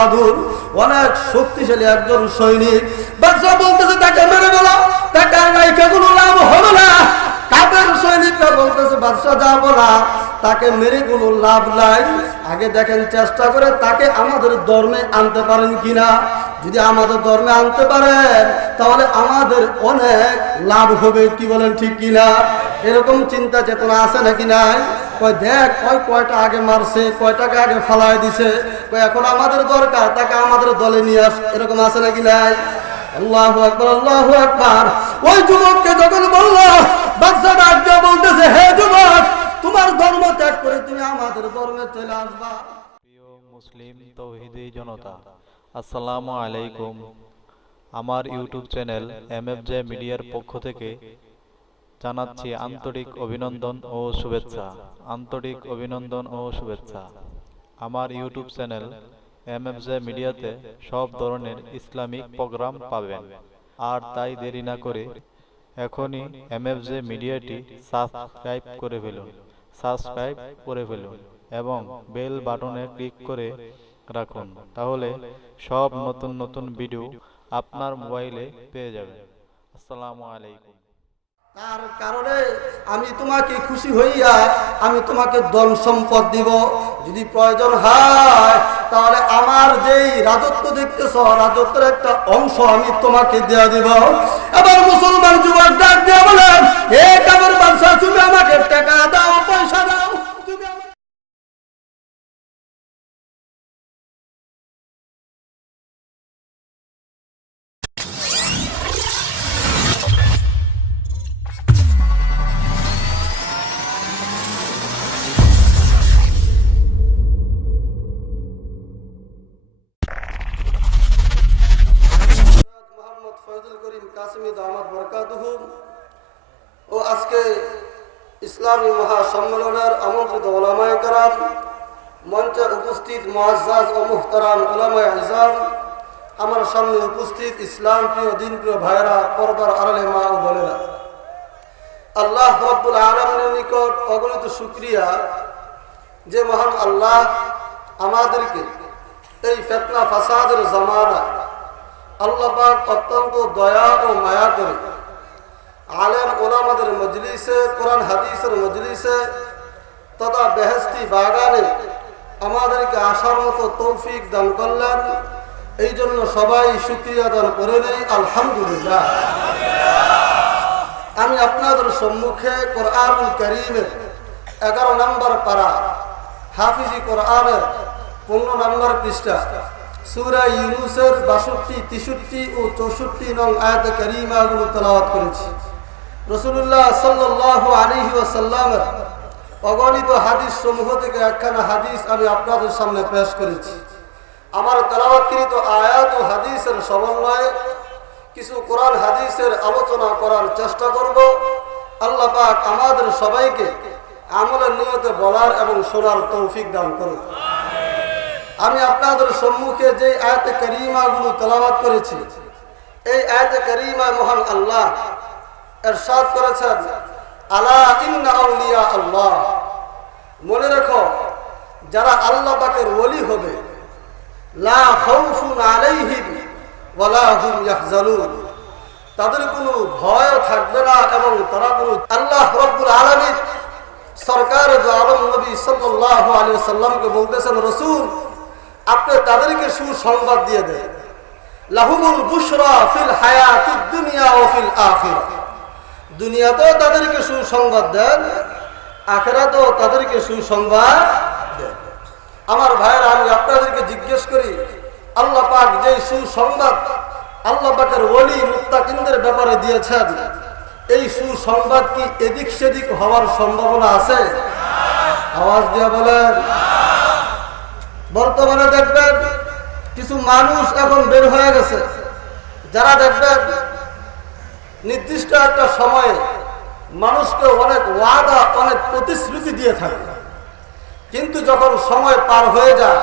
বাহাদুর, অনেক শক্তিশালী একজন সৈনিক। বাদশাহ বলতেছে, তাকে মেরে বলো তাকে কোনো লাভ হবে না। কাপের সৈনিকরা বলতেছে, বাদশাহ যা বলা তাকে মেরে কোনো লাভ নাই। আগে দেখেন চেষ্টা করে তাকে আমাদের ধর্মে আনতে পারেন কিনা। যদি আমাদের ধর্মে আনতে পারেন, তাহলে আমাদের অনেক লাভ হবে, কি বলেন ঠিক কিনা? এরকম চিন্তা চেতনা আছে নাকি নাই? কয়, দেখ, কয়, কয়টা আগে মারছে, কয়টাকে আগে ফালাই দিছে। কয়, এখন আমাদের দরকার, তাকে আমাদের দলে নিয়ে আস। এরকম আছে নাকি নাই? আল্লাহ আকবর আল্লাহ আকবর। ওই যুবককে যখন বলল দিয়ে বলতেছে, হে যুবক তোমার ধর্ম ত্যাগ করে তুমি আমাদের ধর্মে চলে আসবা। মুসলিম তৌহিদি জনতা, আসসালামু আলাইকুম। আমার YouTube channel M F J মিডিয়ার পক্ষ থেকে জানাচ্ছি আন্তরিক অভিনন্দন ও শুভেচ্ছা। আন্তরিক অভিনন্দন ও শুভেচ্ছা। আমার YouTube channel M F J মিডিয়াতে সব ধরনের ইসলামিক প্রোগ্রাম পাবেন। আর তাই দেরি না করে এখনই এমএফজে মিডিয়াটি সাবস্ক্রাইব করে ফেলুন। সাবস্ক্রাইব করে ফেলুন এবং বেল বাটনে ক্লিক করে রাখুন। তাহলে সব নতুন নতুন ভিডিও আপনার মোবাইলে পেয়ে যাবেন। আসসালামু আলাইকুম। তার কারণে আমি তোমাকে খুশি হইয়া আমি তোমাকে ধন সম্পদ দিব। যদি প্রয়োজন হয়, তাহলে আমার যেই রাজত্ব দেখতেছ, রাজত্বের একটা অংশ আমি তোমাকে দেয়া দিব। এবার মুসলমান যুবক ডাক দিয়ে বলেন, হে কাবের বাদশাহ, তুমি আমাকে টাকা দাও, পয়সা দাও। আমার সামনে উপস্থিত ইসলাম প্রিয়, দিন প্রিয় ভাইরা পর্দার আড়ালে মা ও বোনেরা। আল্লাহ রব্বুল আলমের নিকট অগণিত শুক্রিয়া যে মহান আল্লাহ আমাদেরকে এই ফেতনা ফাসাদের জামানা আল্লাহ অত্যন্ত দয়া ও মায়া করে আলেম ওলামাদের মজলিসে, কোরআন হাদিসের মজলিসে তথা বেহেস্তি বাগানে আমাদেরকে আসার মতো তৌফিক দান করলেন। এই জন্য সবাই শুক্রিয়া দান করে নেই, আলহামদুলিল্লাহ। আমি আপনাদের সম্মুখে এগারো নম্বর পারা, হাফিজি কোরআনের পনেরো নম্বর পৃষ্ঠা, সুরা ইউনুসের বাষট্টি, তেষট্টি ও চৌষট্টি নং আয়াত করিমাগুলো তেলাওয়াত করেছি। রসুল্লাহ সাল্লাহ আলিহি ওসাল্লামের অগণিত হাদিস সমূহ থেকে একখানা হাদিস আমি আপনাদের সামনে পেশ করেছি। আমার তেলাওয়াতকৃত আয়াত ও হাদিসের সমন্বয়ে কিছু কোরআন হাদিসের আলোচনা করার চেষ্টা করব। আল্লাহ পাক আমাদের সবাইকে আমলের নিয়তে বলার এবং শোনার তৌফিক দান করুন। আমি আপনাদের সম্মুখে যে আয়াতে করিমাগুলো তেলাওয়াত করেছি এই আয়াতে করিমা মহান আল্লাহ এরশাদ করেছেন আলা ইন্না আউলিয়া আল্লাহ। মনে রেখো যারা আল্লাহ পাকের ওলি হবে লা খাউফুন আলাইহিম ওয়ালা হুম ইয়াহজানুন। তাদের কোনো ভয় থাকবে না এবং তারা কোনো আল্লাহ সরকার আলম নবী সাল্লাল্লাহু আলাইহি সাল্লামকে বলতেছেন, রসুল, আপনি তাদেরকে সুসংবাদ দিয়ে দেন। লাহুমুল বুশরা ফিল হায়াতিদ দুনিয়া ও ফিল আখিরা। দুনিয়াতেও তাদেরকে সুসংবাদ দেন, আখেরাতেও তাদেরকে সুসংবাদ আমার ভাইয়েরা, আমি আপনাদেরকে জিজ্ঞেস করি, আল্লাহ পাক যে সুসংবাদ আল্লাহ পাকের ওলি মুত্তাকিনদের ব্যাপারে দিয়েছেন, এই সুসংবাদ কি এদিক সেদিক হওয়ার সম্ভাবনা আছে? আওয়াজ দিয়ে বলেন। বর্তমানে দেখবেন কিছু মানুষ এখন বের হয়ে গেছে। যারা দেখবেন নির্দিষ্ট একটা সময়ে মানুষকে অনেক ওয়াদা, অনেক প্রতিশ্রুতি দিয়ে থাকে। কিন্তু যখন সময় পার হয়ে যায়,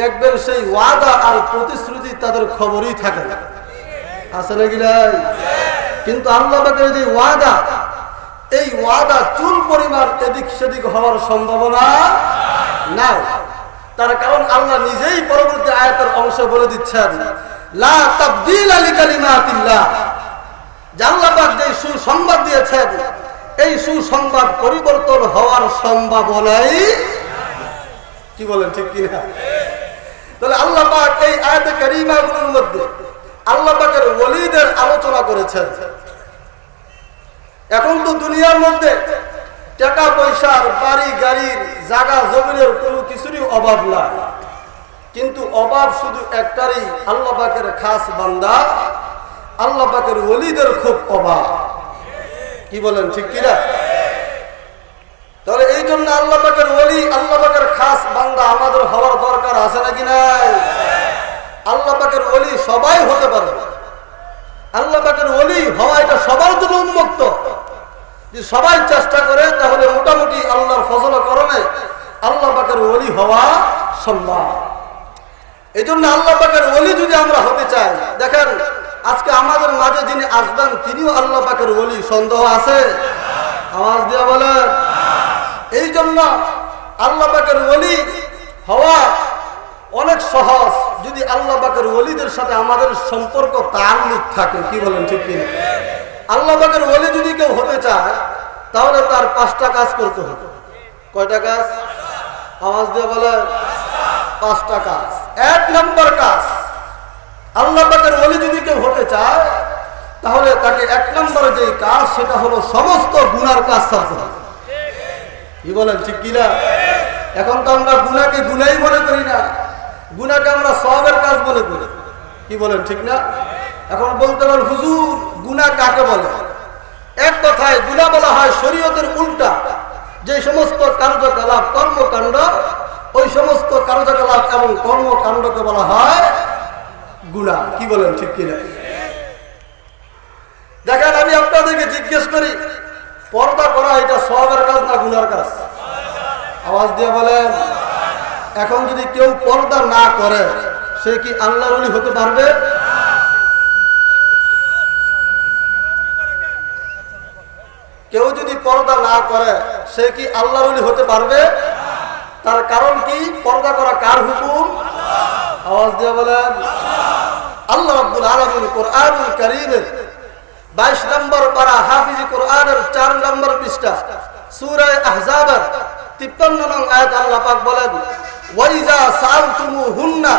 দেখবেন সেই ওয়াদা আর প্রতিশ্রুতি তাদের খবরই থাকে না। আছে নাকি নাই? কিন্তু আল্লাহ যে ওয়াদা, এই ওয়াদা চুল পরিমাণ এদিক সেদিক হওয়ার সম্ভাবনা নাই। তার কারণ আল্লাহ নিজেই পরবর্তী আয়াতের অংশ বলে দিচ্ছেন, লা যে সুসংবাদ দিয়েছেন, এই সুসংবাদ পরিবর্তন হওয়ার সম্ভাবনাই কি বলেন, ঠিক কিনা? তাহলে আল্লাহ এই আয়াতে কারিমাগুলোর মধ্যে আল্লাহ পাকের ওলিদের আলোচনা করেছেন। এখন তো দুনিয়ার মধ্যে টাকা পয়সার বাড়ি গাড়ির জাগা জমিনের কোনো কিছুরই অভাব নাই। কিন্তু অভাব শুধু একটারই, আল্লাহ পাকের খাস বান্দা, আল্লাহ পাকের ওলিদের খুব অভাব। কি বলেন, ঠিক কিনা? জন্য আল্লাহ পাকের ওলি, আল্লাহ পাকের খাস বান্দা আমাদের হওয়ার দরকার আছে নাকি নাই? আল্লাহ পাকের ওলি সবাই হতে পারে। আল্লাহ পাকের ওলি হওয়া এটা সবার জন্য উন্মুক্ত। সবাই চেষ্টা করে, তাহলে মোটামুটি আল্লাহর ফসল করণে আল্লাহ পাকের ওলি হওয়া সম্ভব। এই জন্য আল্লাহ পাকের ওলি যদি আমরা হতে চাই, দেখেন, আজকে আমাদের মাঝে যিনি আসবেন, তিনিও আল্লাহ পাকের ওলি, সন্দেহ আছে? আওয়াজ দিয়ে বলেন। এই জন্য আল্লাহ পাকের ওলি হওয়া অনেক সহজ। যদি আল্লাহ পাকের ওলিদের সাথে আমাদের সম্পর্ক তার তাল্লুক থাকে, কি বলেন ঠিক কিনা? আল্লাহ পাকের ওলি যদি কেউ হতে চায়, তাহলে তার পাঁচটা কাজ করতে হবে। কয়টা কাজ? আওয়াজ দিয়ে বলেন, পাঁচটা কাজ। এক নম্বর কাজ, আল্লাহ পাকের ওলি যদি কেউ হতে চায়, তাহলে তাকে এক নম্বরে যে কাজ, সেটা হলো সমস্ত গুনার কাজ ছাড়তে হবে। কি বলেন, ঠিক কিনা? এখন তো আমরা গুনাকে গুনাই মনে করি না। গুনাকে আমরা সবের কাজ মনে করি। কি বলেন, ঠিক না? এখন বলতে পারেন, হুজুর, গুনা কাকে বলে? এক কথায় গুনা বলা হয় শরীয়তের উল্টা। যে সমস্ত কার্যকলাপ, কর্মকাণ্ড, ওই সমস্ত কার্যকলাপ এবং কর্মকাণ্ডকে বলা হয় গুণা কি বলেন, ঠিক কিনা? দেখেন, আমি আপনাদেরকে জিজ্ঞেস করি পর্দা করা এটা সবের কাজ না গুনার কাজ? আওয়াজ দিয়ে বলেন, এখন যদি কেউ পর্দা না করে, সে কি আল্লাহর ওলি হতে পারবে? কেউ যদি পর্দা না করে, সে কি আল্লাহর ওলি হতে পারবে? তার কারণ কি? পর্দা করা কার হুকুম? আওয়াজ দিয়ে বলেন, আল্লাহ রাব্বুল আলামিন কোরআনুল কারীমের 22 নম্বর পারা হাফিজি কোরআনের চার নম্বর পৃষ্ঠা, সুরায় আহজাবের 53 নং আয়াত আল্লাহ পাক বলেন, ওয়াইজা সাআলতুমুহুন্না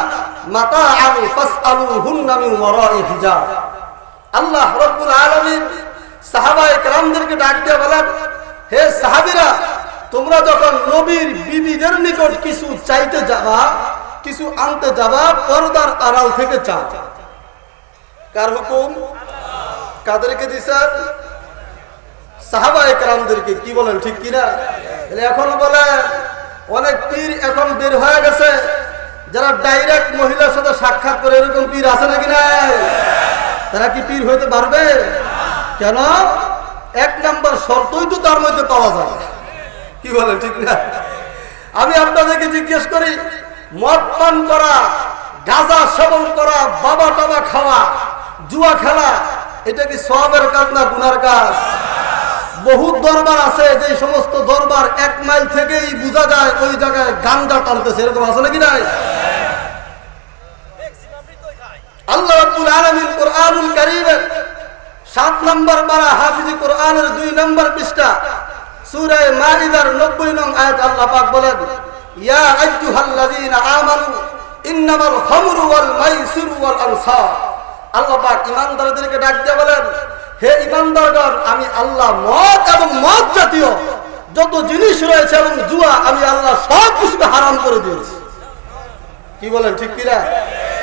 মাতাআন ফাসআলুহুন্না মিন ওয়ারাই হিজাব। আল্লাহ রাব্বুল আলামিন সাহাবায়ে কেরামদেরকে ডাক দিয়ে বলেন, হে সাহাবীরা, তোমরা যখন নবীর বিবিদের নিকট কিছু চাইতে যাবা, কিছু আনতে যাবা, পর্দার আড়াল থেকে চাও। কার হুকুম? কাদেরকে দিছেন সাহাবা একরামদেরকে কি বলেন, ঠিক কিনা? এখন বলে, অনেক পীর এখন বের হয়ে গেছে, যারা ডাইরেক্ট মহিলার সাথে সাক্ষাৎ করে এরকম পীর আছে নাকি নাই? তারা কি পীর হইতে পারবে? কেন? এক নাম্বার শর্তই তো তার মধ্যে পাওয়া যায়। কি বলেন, ঠিক না? আমি আপনাদেরকে জিজ্ঞেস করি, মদ পান করা, গাঁজা সেবন করা বাবা টাবা খাওয়া, জুয়া খেলা এটা কি সবের কাজ না গুনার কাজ? বহু দরবার আছে যে সমস্ত দরবার এক মাইল থেকেই বোঝা যায় ওই জায়গায় গাঞ্জা টানতেছে। এরকম আছে নাকি নাই? আল্লাহ রাব্বুল আলামিন কোরআনুল কারীমের সাত নম্বর পারা হাফিজি কোরআনের দুই নম্বর পৃষ্ঠা, সূরা মাইদার 90 নং আল্লাহ বলেন, ইয়া আল্লাহ পাক ঈমানদারদেরকে ডাক দিয়ে বলেন, হে ঈমানদারগণ, আমি আল্লাহ মদ এবং মদ জাতীয় যত জিনিস রয়েছে এবং জুয়া, আমি আল্লাহ সব কিছুকে হারাম করে দিয়েছি। কি বলেন, ঠিক কিনা?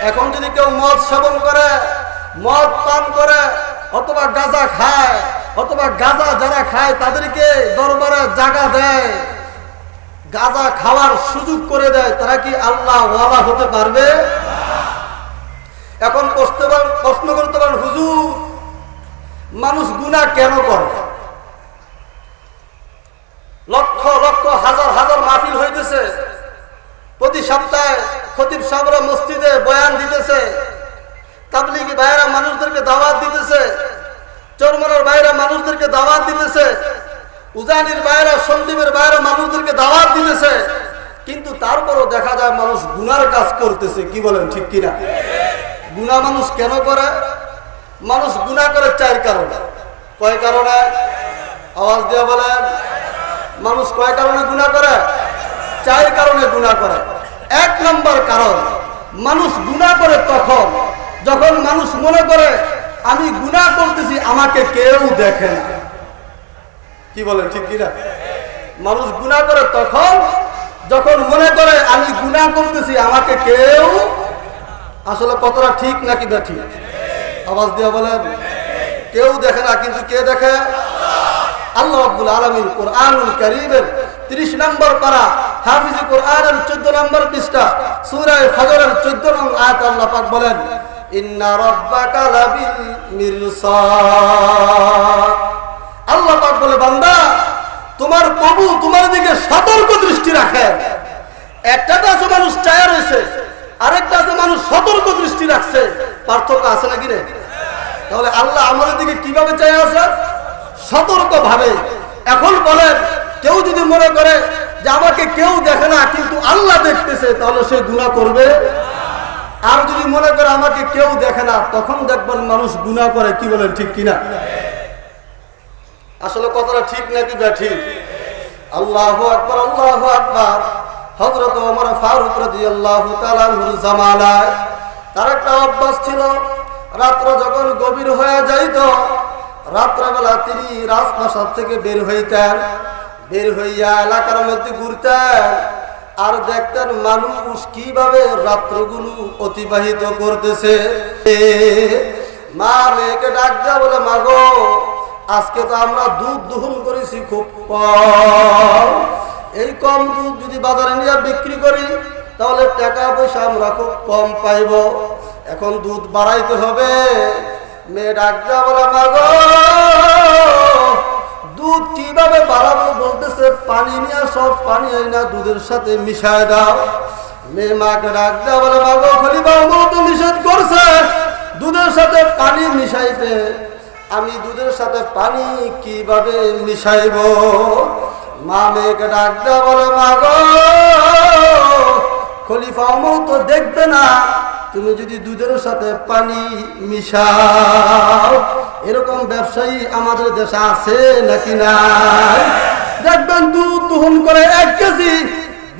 এখন যদি কেউ মদ সেবন করে, মদ পান করে, অথবা গাঁজা খায়, অথবা গাঁজা যারা খায়, তাদেরকে দরবারে জায়গা দেয়, গাঁজা খাওয়ার সুযোগ করে দেয়, তারা কি আল্লাহ ওয়ালা হতে পারবে? এখন প্রশ্ন প্রশ্ন করতে পারেন, হুজুর, মানুষ গুণা কেন করে? লক্ষ লক্ষ, হাজার হাজার মাহফিল হইতেছে। প্রতি সপ্তাহে খতিব সাহরা মসজিদে বয়ান দিতেছে। তাবলিগি ভাইরা মানুষদেরকে দাওয়াত দিতেছে। চরমনার বাইরা মানুষদেরকে দাওয়াত দিতেছে। উজানির বাইরা সন্দীপের বাইরা মানুষদেরকে দাওয়াত দিতেছে। কিন্তু তারপরও দেখা যায় মানুষ গুনার কাজ করতেছে, কি বলেন, ঠিক কিনা? গুনা মানুষ কেন করে? মানুষ গুনা করে চার কারণে। কয় কারণে? আওয়াজ দিয়ে বলেন। মানুষ কয় কারণে গুণা করে? চার কারণে গুণা করে। এক নম্বর কারণ, মানুষ গুণা করে তখন, যখন মানুষ মনে করে, আমি গুণা করতেছি, আমাকে কেউ দেখে না। কি বলেন, ঠিক কিনা? মানুষ গুণা করে তখন, যখন মনে করে, আমি গুণা করতেছি, আমাকে কেউ আসলে কতটা ঠিক নাকি বা ঠিক? আওয়াজ দিয়ে বলেন। কেউ দেখে না, কিন্তু কে দেখে? আল্লাহ আব্দুল আলমিন কোরআনুল করিমের তিরিশ নম্বর পারা, হাফিজি কোরআনের চোদ্দ নম্বর পৃষ্ঠা সুরায় ফজরের চোদ্দ নং আয়াত আল্লাহ পাক বলেন, ইন্না রাব্বাকা লাবিল মিরসাদ। আল্লাহ পাক বলে, বান্দা, তোমার প্রভু তোমার দিকে সতর্ক দৃষ্টি রাখে একটা আছে মানুষ চায়া রয়েছে আরেকটা আছে, মানুষ সতর্ক দৃষ্টি রাখছে। পার্থক্য আছে নাকি রে? তাহলে আল্লাহ আমাদের দিকে কীভাবে চাই আছে সতর্ক ভাবে এখন বলেন, কেউ যদি মনে করে যে আমাকে কেউ দেখে না, কিন্তু আল্লাহ দেখতেছে, তাহলে সে গুণা করবে? আর যদি মনে করে আমাকে কেউ দেখে না, তখন দেখবেন মানুষ গুণা করে, কি বলেন, ঠিক কিনা? আসলে কথাটা ঠিক নাকি বা ঠিক আল্লাহ আকবর আল্লাহ আকবর। হজরত ওমর ফারুক রাদিয়াল্লাহু তাআলার জামানায় তার একটা অভ্যাস ছিল, রাত্র যখন গভীর হয়ে যাইত, রাত্রবেলা তিনি রাজপ্রাসাদ থেকে বের হইতেন। বের হইয়া এলাকার মধ্যে ঘুরতেন আর দেখতেন মানুষ কীভাবে রাত্রগুলো অতিবাহিত করতেছে। মা, মেয়েকে ডাক দেয়া বলে, মাগো, আজকে তো আমরা দুধ দহন করেছি খুব কম। এই কম দুধ যদি বাজারে নিয়ে বিক্রি করি, তাহলে টাকা পয়সা আমরা খুব কম পাইব। এখন দুধ বাড়াইতে হবে। মেয়ে ডাক বলে মাগো দুধ কীভাবে বাড়াবো? বলতেছে, পানি নিয়ে সব পানি এই না, দুধের সাথে মিশায় দাও। মেয়ে মাকে ডাক বলে মাগো খলিফা ওমর তো নিষেধ করছে দুধের সাথে পানি মিশাইতে। আমি দুধের সাথে পানি কীভাবে মিশাইব? মা মেয়েকে ডাক দেওয়া বলে, মাগো, খলিফা অমর তো দেখবে না। তুমি যদি দুধের সাথে পানি মিশাও, এরকম ব্যবসায়ী আমাদের দেশে আছে নাকি নাই? দেখবেন দুধ দহন করে এক কেজি,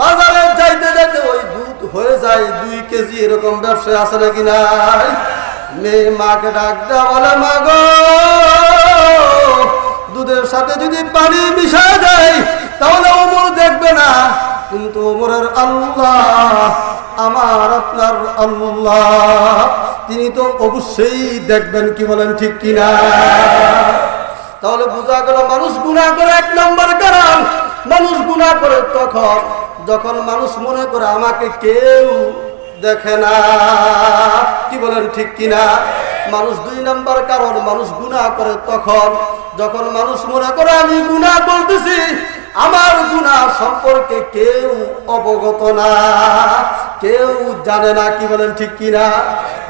বাজারে যাইতে যাইতে ওই দুধ হয়ে যায় দুই কেজি, এরকম ব্যবসায় আছে নাকি নাই? মেয়ে মাকে ডাক দেওয়া বলে, মাগো দুধের সাথে যদি পানি মিশা যায়, তাহলে ওমর দেখবে না। কিন্তু ওমরের আল্লাহ, আমার আপনার আল্লাহ, তিনি তো অবশ্যই দেখবেন কি বলেন ঠিক কিনা। তাহলে বোঝা গেল মানুষ গুণা করে এক নম্বর কারণ। মানুষ গুণা করে তখন, যখন মানুষ মনে করে আমাকে কেউ দেখে না, কি বলেন ঠিক কিনা? মানুষ দুই নাম্বার কারণ, মানুষ গুণা করে তখন যখন মানুষ মনে করে, আমি গুণা বলতেছি, আমার গুণা সম্পর্কে কেউ অবগত না। কেউ জানে না। কি বলেন, ঠিক কিনা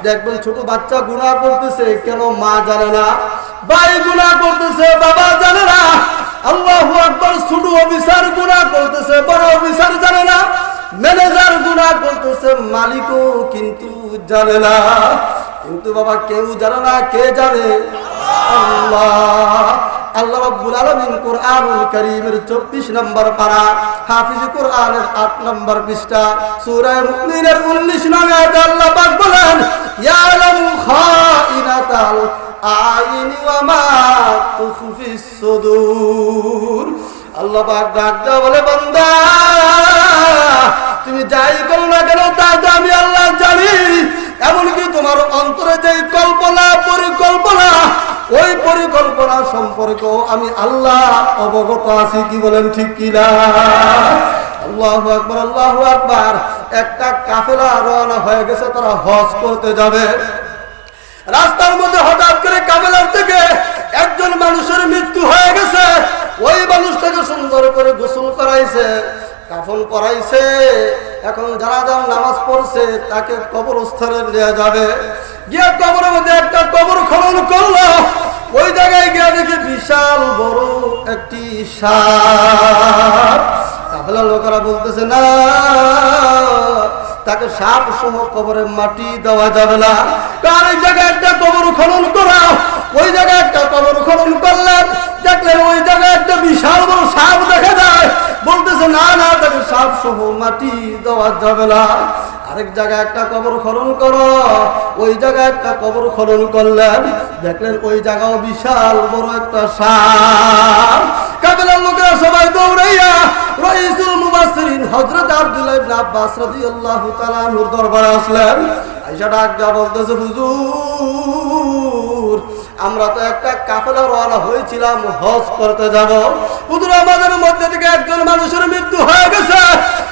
দেখবেন ছোট বাচ্চা গুণা করতেছে কেন মা জানে না? ভাই গুণা করতেছে বাবা জানে না। আল্লাহ একবার ছোট অফিসার গুণা করতেছে বড় অফিসার জানে না। ম্যানেজার গুণা করতেছে মালিকও কিন্তু জানে না। কিন্তু বাবা, কেউ জানে না, কে জানে? আল্লাহ। আল্লাহ রাব্বুল আলামিন কোরআনুল কারীমের 24 নম্বর পারা, হাফিজ কোরআনের 8 নম্বর পৃষ্ঠা, সূরা মুমিনের 19 নম্বর বলেন সুদূর। আল্লাহ ডাক বলে, বান্দা, তুমি যাই করো না কেন, তা আমি আল্লাহ জানি। এমনকি তোমার অন্তরে যে কল্পনা, পরিকল্পনা, ওই পরিকল্পনা সম্পর্কেও আমি আল্লাহ অবগত আছি, কি বলেন ঠিক কিনা আল্লাহ আকবর আল্লাহ আকবর। একটা কাফেলা রওনা হয়ে গেছে, তারা হজ করতে যাবে। রাস্তার মধ্যে হঠাৎ করে কামেলার থেকে একজন মানুষের মৃত্যু হয়ে গেছে। ওই মানুষটাকে সুন্দর করে গোসল করাইছে, কাফন করাইছে। এখন যারা যার নামাজ পড়ছে, তাকে কবর কবরস্থানে নিয়ে যাবে। গিয়ে কবরের মধ্যে একটা কবর খনন করল। ওই জায়গায় গিয়ে দেখে বিশাল বড় একটি সাপ। কাফেলা লোকেরা বলতেছে, না, তাকে সাপ সহ কবরে মাটি দেওয়া যাবে না। কার ওই জায়গায় একটা কবর খনন করা ওই জায়গায় একটা কবর খনন করলেন দেখলেন ওই জায়গায় একটা বিশাল বড় সাপ দেখা যায়। বলতেছে, না না তাকে সাপ সহ মাটি দেওয়া যাবে না আরেক জায়গায় একটা কবর খনন করো। ওই জায়গায় একটা কবর খনন করলেন, দেখলেন ওই জায়গাও বিশাল বড় একটা সাপ। কাবিলার লোকেরা সবাই দৌড়াইয়া রইসুল মুবাসসিরিন হযরত আব্দুল্লাহ ইবনে আব্বাস রাদিয়াল্লাহু তাআলা দরবারে আসলেন। আয়েশা ডাক দিয়া বলতেছে, হুজুর আমরা তো একটা কাফেলা রওনা হয়েছিলাম, হজ করতে যাব। হুজুর, আমাদের মধ্যে থেকে একজন মানুষের মৃত্যু হয়ে গেছে।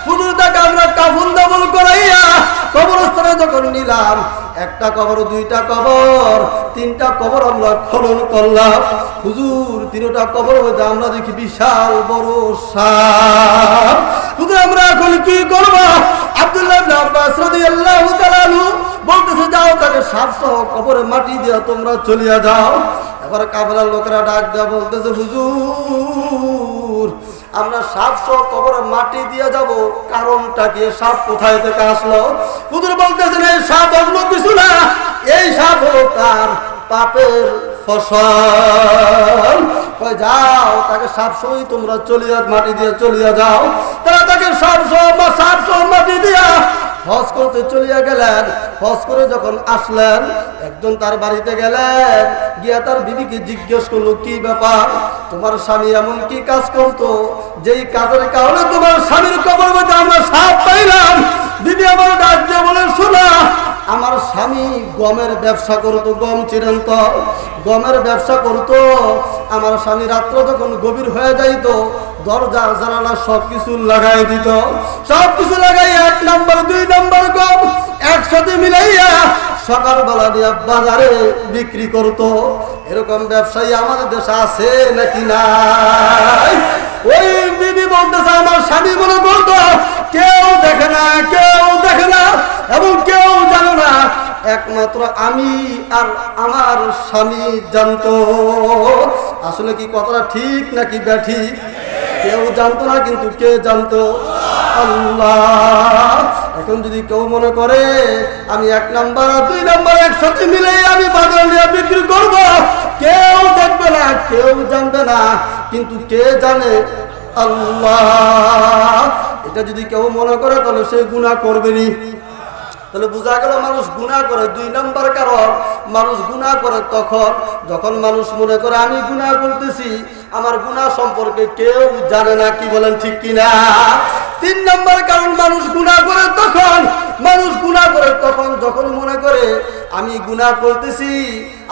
হুজুর, তাকে আমরা কাফন দাবল করাইয়া কবরস্থানে যখন নিলাম, একটা কবর, দুইটা কবর, তিনটা কবর আমরা খনন করলাম। হুজুর, তিনটা কবর মধ্যে আমরা দেখি বিশাল বড় সাপ। হুজুর, আমরা এখন কি করব? আব্দুল্লাহ আব্বাস রাদিয়াল্লাহু তাআলা বলতেছে, যাও তাকে সহ কবরে মাটি দিয়া তোমরা চলিয়া যাও। এবার কাফেলার লোকেরা ডাক দেয়া বলতেছে, হুজুর, আমরা সহ কবরে মাটি দিয়ে যাব, কারণটা কি? সাপ কোথায় থেকে আসলো? হুজুর বলতেছেন, এই সাপ অন্য কিছু না, এই সাপ হলো তার পাপের ফসল। যাও তাকে সাপ সই তোমরা চলিয়া, মাটি দিয়ে চলিয়া যাও। তারা তাকে সহ বা সাপসহ মাটি দিয়া হজ করতে চলিয়া গেলেন। হজ করে যখন আসলেন, একজন তার বাড়িতে গেলেন, গিয়া তার বিবিকে জিজ্ঞেস করল, কি ব্যাপার? তোমার স্বামী এমন কি কাজ করতো? যেই কাজের কারণে তোমার স্বামীর কবর মধ্যে আমরা সাপ পাইলাম দিদি আমার রাজ্য বলে শোনা আমার স্বামী গমের ব্যবসা করতো, গম চিরন্ত। গমের ব্যবসা করতো, আমার স্বামী রাত্র যখন গভীর হয়ে যাইতো দরজা জানালা সব কিছু লাগাই দিত। সব কিছু লাগাই, এক নম্বর, দুই নম্বর গম একসাথে মিলাইয়া সকালবেলা দিয়া বাজারে বিক্রি করতো। এরকম ব্যবসায়ী আমাদের দেশে আছে নাকি নাই? ওই বিবি বলতেছে, আমার স্বামী মনে করতো, কেউ দেখে না, কেউ দেখে না, এবং কেউ জানে না একমাত্র আমি আর আমার স্বামী জানতো। আসলে কি কথাটা ঠিক নাকি ব্যাঠিক কেউ জানতো না, কিন্তু কে জানতো? আল্লাহ। এখন যদি কেউ মনে করে, আমি এক নাম্বার আর দুই নাম্বার একসাথে মিলে আমি বাজার নিয়ে বিক্রি করব, কেউ দেখবে না, কেউ জানবে না, কিন্তু কে জানে? আল্লাহ। এটা যদি কেউ মনে করে, তাহলে সে গুণা করবেনি তাহলে বোঝা গেল মানুষ গুণা করে। দুই নম্বর কারণ, মানুষ গুণা করে তখন যখন মানুষ মনে করে, আমি গুণা করতেছি আমার গুণা সম্পর্কে কেউ জানে না। কি বলেন ঠিক কিনা? তিন নম্বর কারণ, মানুষ গুণা করে তখন, মানুষ গুণা করে তখন যখন মনে করে, আমি গুণা করতেছি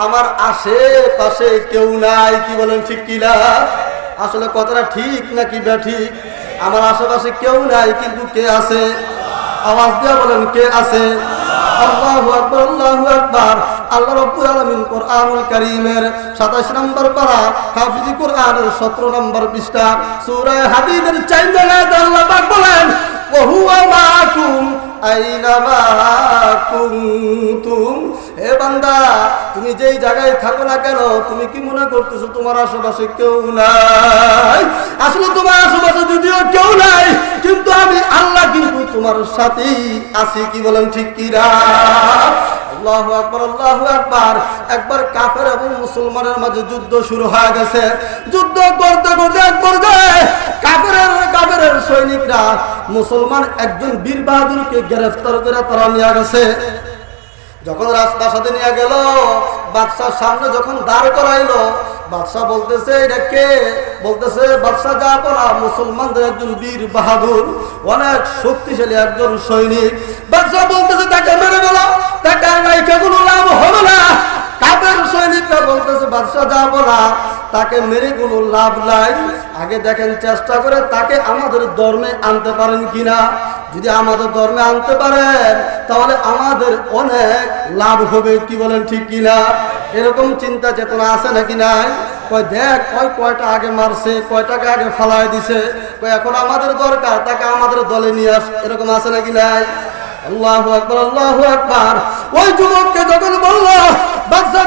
আমার আশেপাশে কেউ নাই। কি বলেন ঠিক কিনা? আসলে কথাটা ঠিক নাকি ঠিক আমার আশেপাশে কেউ নাই, কিন্তু কে আছে? আওয়াজ দিয়া বলেন, কে আছে? আল্লাহু আল্লাহু আকবার। আল্লাহ রাব্বুল আলামিন কোরআনুল কারীমের 27 নম্বর পারা, হাফিজি কোরআনের 17 নম্বর পৃষ্ঠা, সূরা হাদিদের 4 জায়গায় আল্লাহ পাক বলেন ওয়া মাআকুম আইনামা কুনতুম? হে বান্দা, তুমি যেই জায়গায় থাকো না কেন, তুমি কি মনে করতেছো তোমার আশেপাশে কেউ নাই? আসলে তোমার আশেপাশে যদিও কেউ নাই, কিন্তু আমি আল্লাহ কিন্তু তোমার সাথেই আছি, কি বলেন ঠিক কি না আল্লাহু আকবর, আল্লাহ আকবর। একবার কাফের এবং মুসলমানের মাঝে যুদ্ধ শুরু হয়ে গেছে। যুদ্ধ করতে করতে এক পর্যায়ে কাফের কাফেরের সৈনিকরা মুসলমান একজন বীর বাহাদুরকে গ্রেফতার করে তারা নিয়ে গেছে। যখন রাজপ্রাসাদে নিয়ে গেল, বাদশার সামনে যখন দাঁড় করাইলো বাদশাহ বলতেছে, এটা কে? বলতেছে বাদশাহ যা বলা মুসলমানদের একজন বীর বাহাদুর, অনেক শক্তিশালী একজন সৈনিক। বাদশাহ বলতেছে, তাকে মেরে বলো তাকে রাইখে কোনো লাভ হবে না। কাপের সৈনিকরা বলতেছে বাদশাহ যা বলা, তাকে মেরে কোনো লাভ নাই। আগে দেখেন, চেষ্টা করে তাকে আমাদের ধর্মে আনতে পারেন কিনা। যদি আমাদের ধর্মে আনতে পারেন, তাহলে আমাদের অনেক লাভ হবে। কি বলেন, ঠিক কিনা? এরকম চিন্তা চেতনা আছে নাকি নাই? কয়, দেখ, কয়, কয়টা আগে মারছে কয়টাকে আগে ফালাই দিছে। কয়, এখন আমাদের দরকার, তাকে আমাদের দলে নিয়ে আস। এরকম আছে নাকি নাই? আল্লাহু আকবার আল্লাহু আকবার। ওই যুবককে যখন বলল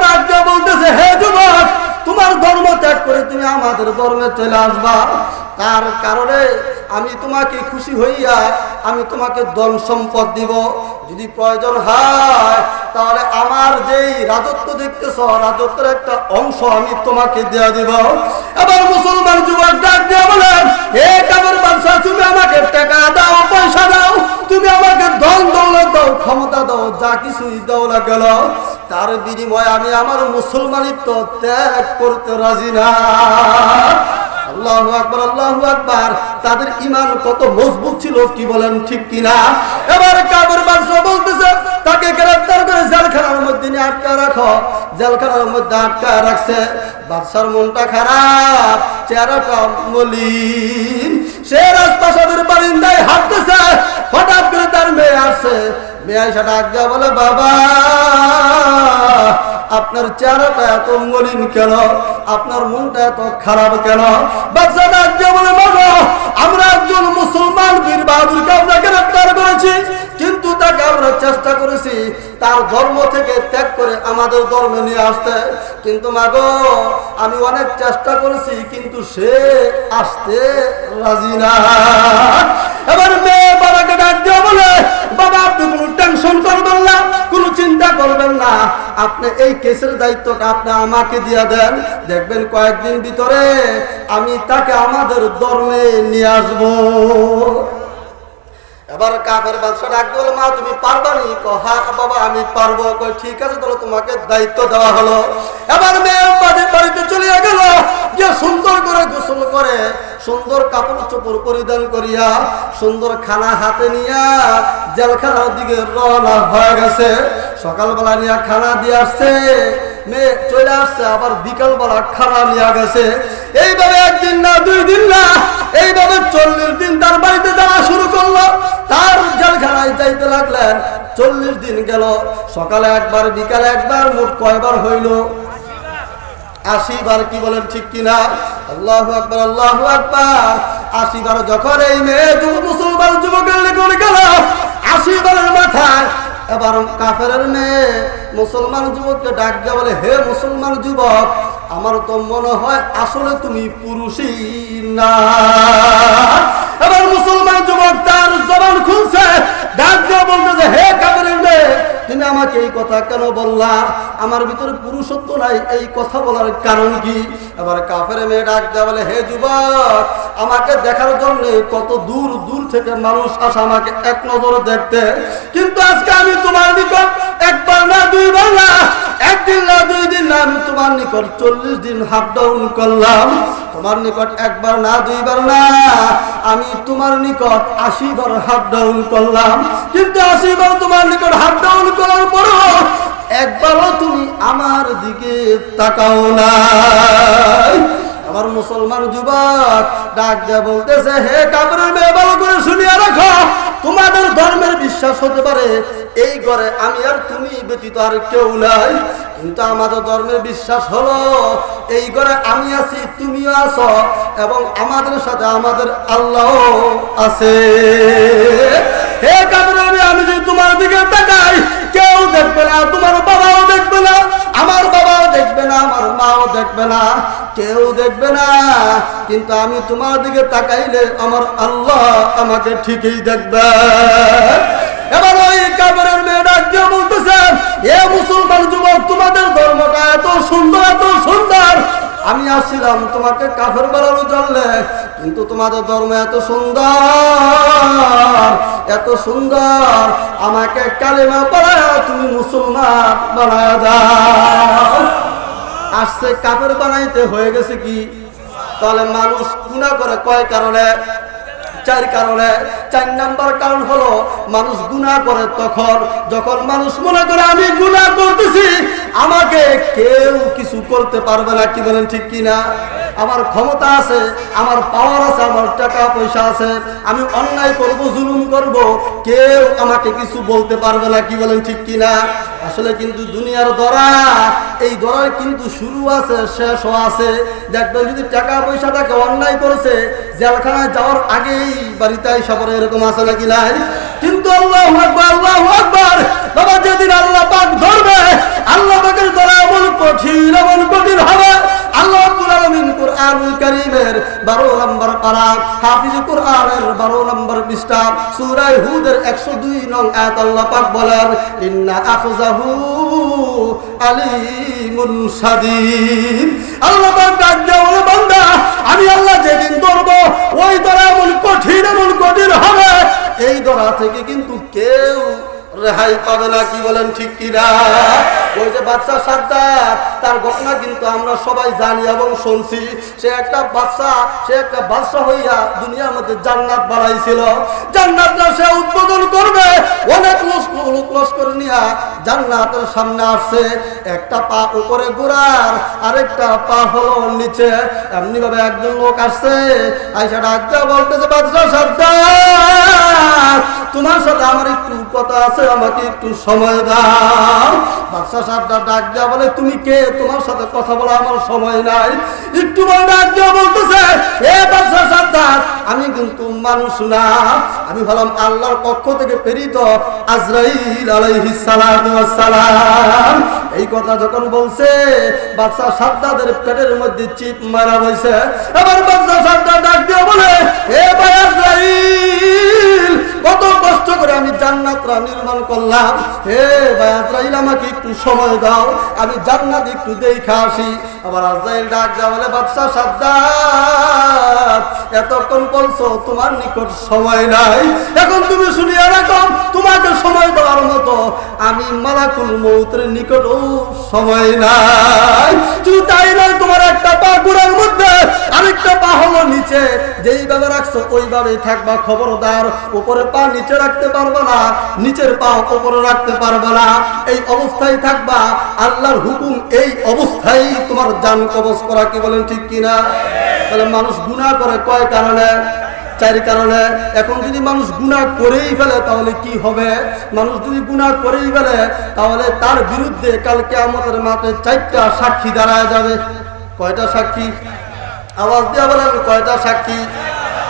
ডাক বলতেছে, হে যুবক, তোমার ধর্ম ত্যাগ করে তুমি আমাদের ধর্মে চলে আসবা। তার কারণে আমি তোমাকে খুশি হইয়া আমি তোমাকে ধন সম্পদ দিব। যদি প্রয়োজন হয়, তাহলে আমার যেই রাজত্ব দেখতেছ, রাজত্বের একটা অংশ আমি তোমাকে দেয়া দিব। এবার মুসলমান যুবক ডাক দিয়ে বলেন হে কামের ব্যবসা তুমি আমাকে টাকা দাও, পয়সা দাও, তুমি আমাকে ধন দৌলত দাও, ক্ষমতা দাও, যা কিছুই দাও না গেল তার বিনিময়ে আমি আমার মুসলমানিত্ব ত্যাগ করতে রাজি না। আল্লাহ আকবার, আল্লাহু তাদের ঈমান কত মজবুত ছিল কি বলেন ঠিক কিনা? এবার কাবর বাদশা বলতেছে, তাকে গ্রেফতার করে জেলখানার মধ্যে নিয়ে আটকা রাখো। জেলখানার মধ্যে আটকা রাখছে। বাদশার মনটা খারাপ চেহারাটা মলিন। সে রাজপ্রাসাদের বারিন্দায় হাঁটতেছে, হঠাৎ করে তার মেয়ে আসছে। মেয়ে এসে ডাক বলে, বাবা আপনার চেহারাটা এত মলিন কেন? আপনার মনটা এত খারাপ কেন? বাচ্চাটা আমরা একজন মুসলমান বীর বাহাদুরকে আমরা গ্রেফতার করেছি। কিন্তু তাকে আমরা চেষ্টা করেছি তার ধর্ম থেকে ত্যাগ করে আমাদের ধর্মে নিয়ে আসতে। কিন্তু আমি অনেক চেষ্টা করেছি, কিন্তু সে আসতে রাজি না। এবার মেয়ে বাবাকে ডাক বলে, বাবা, আপনি কোনো টেনশন করবেন না, কোনো চিন্তা করবেন না। আপনি এই কেসের দায়িত্বটা আপনি আমাকে দিয়ে দেন। দেখবেন কয়েকদিন ভিতরে আমি তাকে আমাদের ধর্মে নিয়ে আসব। এবার কাফের বাদশা ডাক বলে মা তুমি পারবা নি? কহ, হ্যাঁ বাবা আমি পারব। কই ঠিক আছে তাহলে তোমাকে দায়িত্ব দেওয়া হলো। এবার মেয়ে বাড়ি বাড়িতে চলে গেল যে সুন্দর করে গোসল করে সুন্দর কাপড় চোপড় পরিধান করিয়া সুন্দর খানা হাতে নিয়া জেলখানার দিকে রওনা হয়ে গেছে। সকালবেলা নিয়ে খানা দিয়ে আসছে। মেয়ে চলে আসছে, আবার বিকালবেলা খানা নিয়ে গেছে। এইভাবে একদিন না, দুই দিন না, এইভাবে চল্লিশ দিন তার বাড়িতে যাওয়া শুরু করল। তার জেলখানায় যাইতে লাগলেন, চল্লিশ দিন গেল। সকালে একবার, বিকালে একবার, মোট কয়বার হইল? আশি বার কি বলেন ঠিক কিনা? আল্লাহ আকবর আল্লাহ আকবর। আশি বার যখন এই মেয়ে যুব মুসলমান যুবকের নিকট গেল আশি বারের মাথায় এবার কাফের মেয়ে মুসলমান যুবককে ডাক দিয়ে বলে, হে মুসলমান যুবক, আমার তো মনে হয় আসলে তুমি পুরুষই না। এবার মুসলমান যুবক তার জবান খুলছে, ডাক দিয়ে বলতেছে, হে কাফের মেয়ে তুমি আমাকে এই কথা কেন বললা? আমার ভিতরে পুরুষত্ব নাই, এই কথা বলার কারণ কি? এবার কাফের মেয়ে ডাক দেওয়া বলে, হে যুবক, আমাকে দেখার জন্য কত দূর দূর থেকে মানুষ আসে আমাকে এক নজর দেখতে। কিন্তু আজকে আমি তোমার নিকট একবার না, দুইবার না, একদিন না, দুই দিন না, আমি তোমার নিকট চল্লিশ দিন হাফ ডাউন করলাম। তোমার নিকট একবার না, দুইবার না, আমি তোমার নিকট আশি বার হাফ ডাউন করলাম। কিন্তু আশি বার তোমার নিকট হাফ ডাউন করার পরও একবারও তুমি আমার দিকে তাকাও না। আমার মুসলমান যুবক, ডাক দিয়ে বলতেছে, হে কামরের মেয়ে ভালো করে শুনিয়া রাখো। বিশ্বাস হতে পারে, এই ঘরে আমি আর তুমি ব্যতীত আর কেউ নাই। কিন্তু আমাদের ধর্মের বিশ্বাস হলো, এই ঘরে আমি আছি, তুমিও আছো, এবং আমাদের সাথে আমাদের আল্লাহ আছে। হে আমি যদি তোমার দিকে তাকাই, কেউ দেখবে না, তোমার বাবাও দেখবে না, আমার বাবাও দেখবে না, আমার মাও দেখবে না, কেউ দেখবে না। কিন্তু আমি তোমার দিকে তাকাইলে আমার আল্লাহ আমাকে ঠিকই দেখবে। এবার ওই কাবরের মেয়ে ডাক দিয়ে বলতেছে, এ মুসলমান যুবক, তোমাদের ধর্মটা এত সুন্দর এত সুন্দর। আমি আসছিলাম তোমাকে কাফের বানানো জানলে, কিন্তু তোমাদের ধর্ম এত সুন্দর এত সুন্দর। আমাকে কালেমা পড়ায় তুমি মুসলমান বানায় দাও। আসছে কাফের বানাইতে হয়ে গেছে কি? তাহলে মানুষ গুণা করে কয় কারণে? চার কারণে। চার নাম্বার কারণ হলো, মানুষ গুণা করে তখন যখন মানুষ মনে করে, আমি গুণা করতেছি, আমাকে কেউ কিছু করতে পারবে না। কি বলেন ঠিক কিনা? আমার ক্ষমতা আছে, আমার পাওয়ার আছে, আমার টাকা পয়সা আছে, আমি অন্যায় করব, জুলুম করব, কেউ আমাকে কিছু বলতে পারবে না। কি বলেন ঠিক কিনা? আসলে কিন্তু দুনিয়ার দরা, এই দরার কিন্তু শুরু আছে, শেষও আছে। দেখবেন যদি টাকা পয়সা তাকে অন্যায় করেছে, জেলখানায় যাওয়ার আগেই বাড়িতে সবার এরকম আছে নাকি নাই? কিন্তু আল্লাহ আল্লাহ বাবা, যেদিন আল্লাহ পাক ধরবে, আল্লাহ পাকের দ্বারা এমন কঠিন এমন কঠিন হবে। আল্লাহ আলামিন কারীমের 12 নম্বর পারা, হাফিজ কুরআনের 12 নম্বর পৃষ্ঠা, সূরা হুদের 102 নং আয়াত আল্লাহ পাক বলেন, ইন্না আখযাহু আলিমুন শাদীদ আল্লাহ ডাক দেওয়া বান্দা, আমি আল্লাহ যেদিন ধরব, ওই দরা এমন কঠিন এমন কঠিন হবে। এই দরা থেকে কিন্তু কেউ রেহাই পাবে না, কি বলেন, ঠিক কিনা? ওই যে বাচ্চা সাদ্দার তার ঘটনা কিন্তু আমরা সবাই জানি এবং শুনছি। সে একটা বাচ্চা সে একটা বাচ্চা হইয়া দুনিয়ার মধ্যে জান্নাত বাড়াইছিল জান্নাতটা সে উদ্বোধন করবে, অনেক লোক লস্কর নিয়া জান্নাতের সামনে আসছে। একটা পা উপরে গোড়ার আরেকটা পা হলো নিচে। এমনি ভাবে একজন লোক আসছে, আইসা ডাকতে বলতেছে বাচ্চা সাদ্দার তোমার সাথে আমার একটু কথা আছে, আমাকে একটু সময় দাও। বাদশা সাহেবটা ডাক দেওয়া বলে, তুমি কে? তোমার সাথে কথা বলা আমার সময় নাই। একটু ডাক দেওয়া বলতেছে, এ বাদশা সাহেবদার আমি কিন্তু মানুষ না। আমি হলাম আল্লাহর পক্ষ থেকে প্রেরিত আজরাইল আলাইহিস সালাম এই কথা যখন বলছে বাদশা সাদ্দাদের পেটের মধ্যে চিপ মারা হয়েছে এবার বাদশা সাদ্দার ডাক দেওয়া বলে, এ ভাই আজরাইল কত কষ্ট করে আমি জান্নাতরা নির্মাণ করলাম। হে ভাই আজরাইল, আমাকে একটু সময় দাও, আমি জান্নাত একটু দেখে আসি। আবার আজরাইল ডাক দেওয়া বলে, বাদশা সাদ্দাত এতক্ষণ বলছো তোমার নিকট সময় নাই। এখন তুমি শুনিয়ে রাখো, তোমাকে সময় দেওয়ার মতো আমি মালাকুল মৌতের নিকটও সময় নাই। শুধু তাই নয়, তোমার একটা পা গুড়ের মধ্যে আরেকটা পা হলো নিচে। যেইভাবে রাখছো, ওইভাবেই থাকবা খবরদার। উপরে পা নিচে রাখতে পারবে না, নিচের পা উপরে রাখতে পারবে না। এই অবস্থায় থাকবা, আল্লাহর হুকুম এই অবস্থায় তোমার জান কবজ করা কি বলেন ঠিক কিনা? তাহলে মানুষ গুনাহ করে কয় কারণে? চারি কারণে। এখন যদি মানুষ গুনাহ করেই ফেলে, তাহলে কি হবে? মানুষ যদি গুনাহ করেই ফেলে, তাহলে তার বিরুদ্ধে কালকে আমাদের মাঠে চারটা সাক্ষী দাঁড়ায় যাবে। কয়টা সাক্ষী? আওয়াজ দেওয়া বলেন, কয়টা সাক্ষী?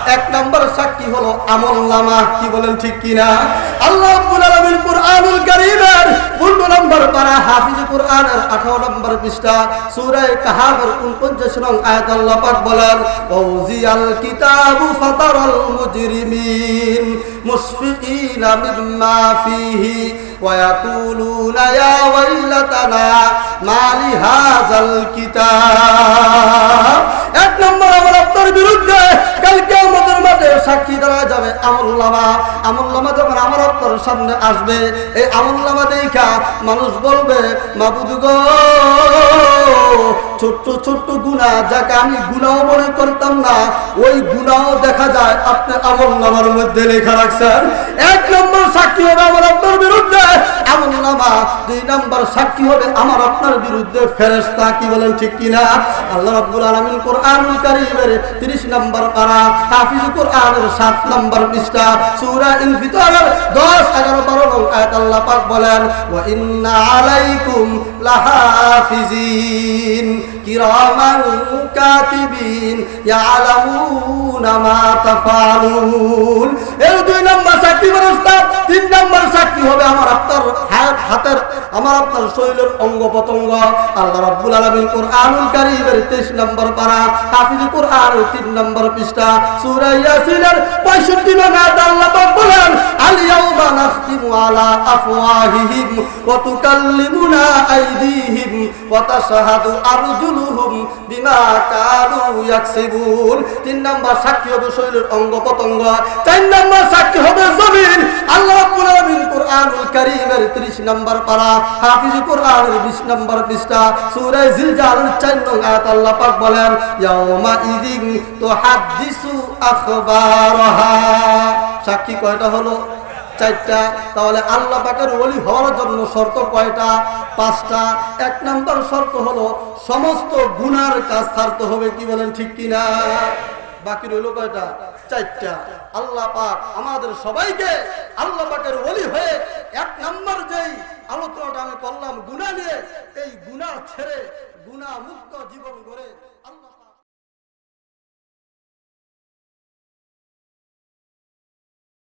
এক নম্বর সাক্ষী হলো আমল নামা কি বলেন ঠিক কিনা? আল্লাহ রাব্বুল আলামিন কুরআনুল কারীমের 15 নম্বর পারা হাফিজ কুরআনের 18 নম্বর পৃষ্ঠা সূরা কাহাফের 49 নং আয়াত আল্লাহ পাক বলেন ওয়াউজিয়াল কিতাবু ফাতারাল মুজরিমিন মুশফিকিনা মিম্মা ফিহি ويقولون يا ويلتنا ما لهذا الكتاب এক নম্বর আমার আপনার বিরুদ্ধে কালকে আমাদের মাঝে সাক্ষী দ্বারা যাবে আমল্লামা আমল্লামা যখন আমার আপনার সামনে আসবে। এই আমল্লামা দেখা মানুষ বলবে, মাবুদ গো, ছোট্ট ছোট্ট গুণা যাকে আমি গুণাও মনে করতাম না, ওই গুণাও দেখা যায় আপনি আমল্লামার মধ্যে লেখা রাখছেন এক নম্বর সাক্ষী হবে আমার আপনার বিরুদ্ধে। আমল্লামা দুই নম্বর সাক্ষী হবে আমার আপনার বিরুদ্ধে। ফেরেশতা কি বলেন, ঠিক কিনা? আল্লাহ রাব্বুল আলামিন কোরআনুল কারীমের 30 নম্বর পারা, হাফিজ কোরআনের 7 নম্বর পৃষ্ঠা, সূরা ইনফিতারের 10 11 12 নং আয়াত আল্লাহ পাক বলেন ওয়া ইন্না আলাইকুম কিরামান কাতিবিন ইয়ালামুনা মা তাফালুন। এই দুই নম্বর সাক্ষী তিন নম্বর হবে আমার আপনার হাত হাতের, আমার আপনার শরীরের অঙ্গ প্রত্যঙ্গ আল্লাহ রাব্বুল আলামিন কোরআনুল কারীমের 23 নম্বর পারা হাফিজ কোরআনের 3 নম্বর পৃষ্ঠা ইয়াসিনের 65 নং আয়াত আল্লাহ বলেন আল আফওয়াহিহিম ওয়া তুকাল্লিমুনা আইদিহিম ওয়া তাশহাদু আরজুলুহুম বিমা কানু ইয়াকসিবুন। তিন নম্বর সাক্ষী হবে শরীরের অঙ্গ প্রত্যঙ্গ। চার নম্বর সাক্ষী হবে জমিন। আল্লাহ রাব্বুল আলামিন কোরআনুল কারীমের 30 নম্বর পারা হাফিজ কোরআনের 20 নম্বর পৃষ্ঠা, সূরা জিলজালের 4 নং আয়াত আল্লাহ পাক বলেন সাক্ষী কয়টা হলো? চারটা, তাহলে আল্লাহ পাকের ওলি হওয়ার জন্য শর্ত কয়টা? পাঁচটা। এক নম্বর শর্ত হলো সমস্ত গুনার কাজ ছাড়তে হবে, কি বলেন ঠিক কিনা? বাকি রইল কয়টা? চারটা। আল্লাহ পাক আমাদের সবাইকে আল্লাহ পাকের ওলি হয়ে এক নম্বর যেই আলোচনাটা আমি করলাম গুণা নিয়ে, এই গুণা ছেড়ে গুণা মুক্ত জীবন গড়ে